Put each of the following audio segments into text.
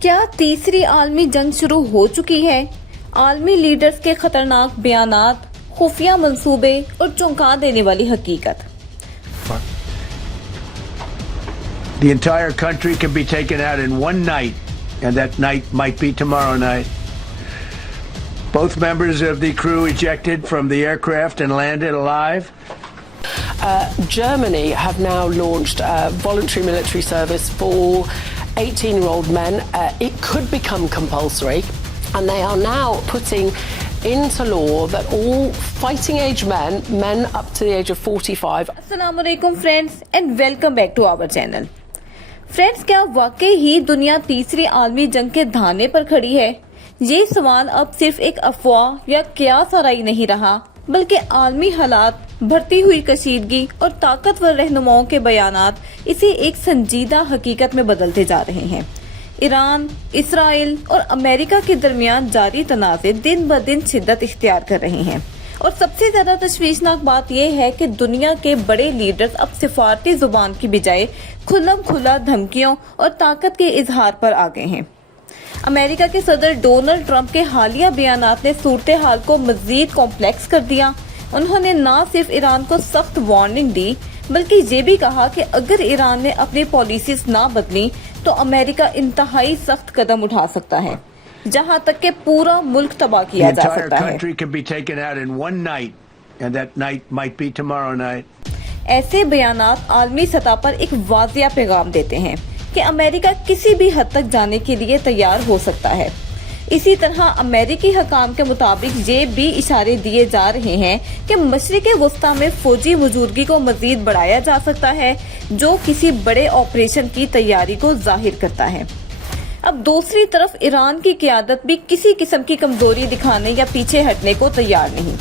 کیا تیسری عالمی جنگ شروع ہو چکی ہے؟ عالمی لیڈرز کے خطرناک بیانات، خفیہ منصوبے اور چونکا دینے والی حقیقت۔ The entire country can be taken out in one night, and that night might be tomorrow night. Both members of the crew ejected from the aircraft and landed alive. Germany have now launched voluntary military service for 18-year-old men. It could become compulsory, and they are now putting into law that all fighting age men up to the age of 45. السلام علیکم friends and welcome back to our channel. Friends, کیا واقعی ہی دنیا تیسری عالمی جنگ کے دھانے پر کھڑی ہے؟ یہ سوال اب صرف ایک افواہ یا قیاس آرائی نہیں رہا، بلکہ عالمی حالات، بڑھتی ہوئی کشیدگی اور طاقتور رہنماؤں کے بیانات اسے ایک سنجیدہ حقیقت میں بدلتے جا رہے ہیں۔ ایران، اسرائیل اور امریکہ کے درمیان جاری تنازع دن بدن شدت اختیار کر رہے ہیں، اور سب سے زیادہ تشویشناک بات یہ ہے کہ دنیا کے بڑے لیڈرز اب سفارتی زبان کی بجائے کھلم کھلا دھمکیوں اور طاقت کے اظہار پر آ گئے ہیں۔ امریکہ کے صدر ڈونلڈ ٹرمپ کے حالیہ بیانات نے صورتحال کو مزید کمپلیکس کر دیا۔ انہوں نے نہ صرف ایران کو سخت وارننگ دی، بلکہ یہ بھی کہا کہ اگر ایران نے اپنی پالیسیز نہ بدلی تو امریکہ انتہائی سخت قدم اٹھا سکتا ہے، جہاں تک کہ پورا ملک تباہ کیا جا سکتا ہے۔ ایسے بیانات عالمی سطح پر ایک واضح پیغام دیتے ہیں کہ امریکہ کسی بھی حد تک جانے کے لیے تیار ہو سکتا ہے۔ اسی طرح امریکی حکام کے مطابق یہ بھی اشارے دیے جا رہے ہیں کہ مشرق وسطیٰ میں فوجی موجودگی کو مزید بڑھایا جا سکتا ہے، جو کسی بڑے آپریشن کی تیاری کو ظاہر کرتا ہے۔ اب دوسری طرف ایران کی قیادت بھی کسی قسم کی کمزوری دکھانے یا پیچھے ہٹنے کو تیار نہیں۔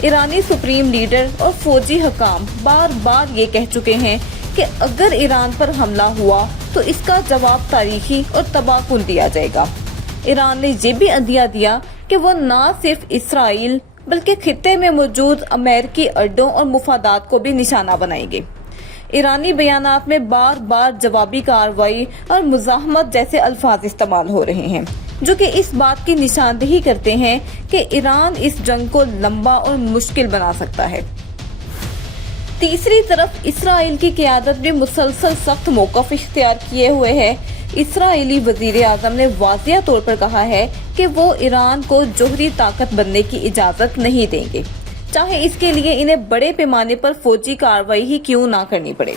ایرانی سپریم لیڈر اور فوجی حکام بار بار یہ کہہ چکے ہیں کہ اگر ایران پر حملہ ہوا تو اس کا جواب تاریخی اور تباہ کن دیا جائے گا۔ ایران نے یہ بھی عندیہ دیا کہ وہ نہ صرف اسرائیل بلکہ خطے میں موجود امریکی اڈوں اور مفادات کو بھی نشانہ بنائیں گے۔ ایرانی بیانات میں بار بار جوابی کارروائی اور مزاحمت جیسے الفاظ استعمال ہو رہے ہیں، جو کہ اس بات کی نشاندہی کرتے ہیں کہ ایران اس جنگ کو لمبا اور مشکل بنا سکتا ہے۔ تیسری طرف اسرائیل کی قیادت بھی مسلسل سخت موقف اختیار کیے ہوئے ہے۔ اسرائیلی وزیر اعظم نے واضح طور پر کہا ہے کہ وہ ایران کو جوہری طاقت بننے کی اجازت نہیں دیں گے، چاہے اس کے لیے انہیں بڑے پیمانے پر فوجی کارروائی ہی کیوں نہ کرنی پڑے۔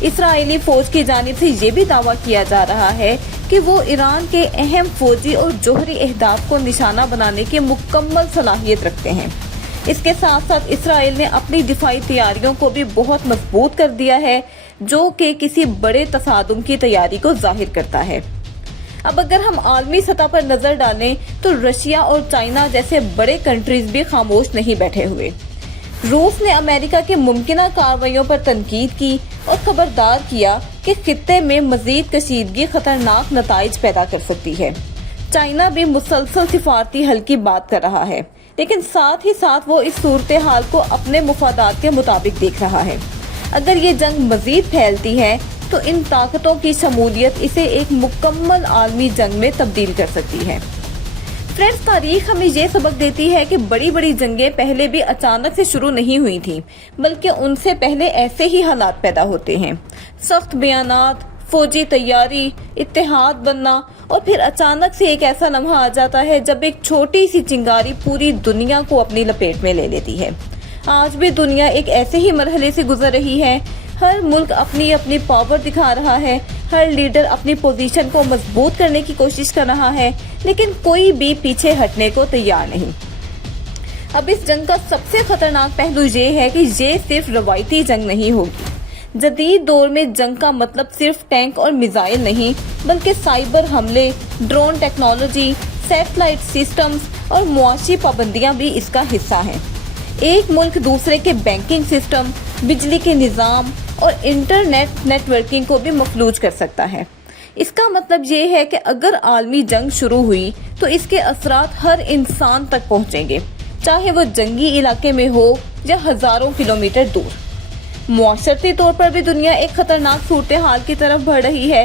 اسرائیلی فوج کی جانب سے یہ بھی دعویٰ کیا جا رہا ہے کہ وہ ایران کے اہم فوجی اور جوہری اہداف کو نشانہ بنانے کی مکمل صلاحیت رکھتے ہیں۔ اس کے ساتھ ساتھ اسرائیل نے اپنی دفاعی تیاریوں کو بھی بہت مضبوط کر دیا ہے، جو کہ کسی بڑے تصادم کی تیاری کو ظاہر کرتا ہے۔ اب اگر ہم عالمی سطح پر نظر ڈالیں تو رشیا اور چائنا جیسے بڑے کنٹریز بھی خاموش نہیں بیٹھے ہوئے۔ روس نے امریکہ کی ممکنہ کارروائیوں پر تنقید کی اور خبردار کیا کہ خطے میں مزید کشیدگی خطرناک نتائج پیدا کر سکتی ہے۔ چائنا بھی مسلسل سفارتی حل کی بات کر رہا ہے، لیکن ساتھ ہی ساتھ وہ اس صورتحال کو اپنے مفادات کے مطابق دیکھ رہا ہے۔ اگر یہ جنگ مزید پھیلتی ہے تو ان طاقتوں کی شمولیت اسے ایک مکمل عالمی جنگ میں تبدیل کر سکتی ہے۔ فرینڈز، تاریخ ہمیں یہ سبق دیتی ہے کہ بڑی بڑی جنگیں پہلے بھی اچانک سے شروع نہیں ہوئی تھیں، بلکہ ان سے پہلے ایسے ہی حالات پیدا ہوتے ہیں۔ سخت بیانات، فوجی تیاری، اتحاد بننا، اور پھر اچانک سے ایک ایسا لمحہ آ جاتا ہے جب ایک چھوٹی سی چنگاری پوری دنیا کو اپنی لپیٹ میں لے لیتی ہے۔ آج بھی دنیا ایک ایسے ہی مرحلے سے گزر رہی ہے۔ ہر ملک اپنی اپنی پاور دکھا رہا ہے، ہر لیڈر اپنی پوزیشن کو مضبوط کرنے کی کوشش کر رہا ہے، لیکن کوئی بھی پیچھے ہٹنے کو تیار نہیں۔ اب اس جنگ کا سب سے خطرناک پہلو یہ ہے کہ یہ صرف روایتی جنگ نہیں ہوگی۔ جدید دور میں جنگ کا مطلب صرف ٹینک اور میزائل نہیں، بلکہ سائبر حملے، ڈرون ٹیکنالوجی، سیٹلائٹ سسٹمز اور معاشی پابندیاں بھی اس کا حصہ ہیں۔ ایک ملک دوسرے کے بینکنگ سسٹم، بجلی کے نظام اور انٹرنیٹ نیٹ ورکنگ کو بھی مفلوج کر سکتا ہے۔ اس کا مطلب یہ ہے کہ اگر عالمی جنگ شروع ہوئی تو اس کے اثرات ہر انسان تک پہنچیں گے، چاہے وہ جنگی علاقے میں ہو یا ہزاروں کلومیٹر دور۔ معاشرتی طور پر بھی دنیا ایک خطرناک صورتحال کی طرف بڑھ رہی ہے۔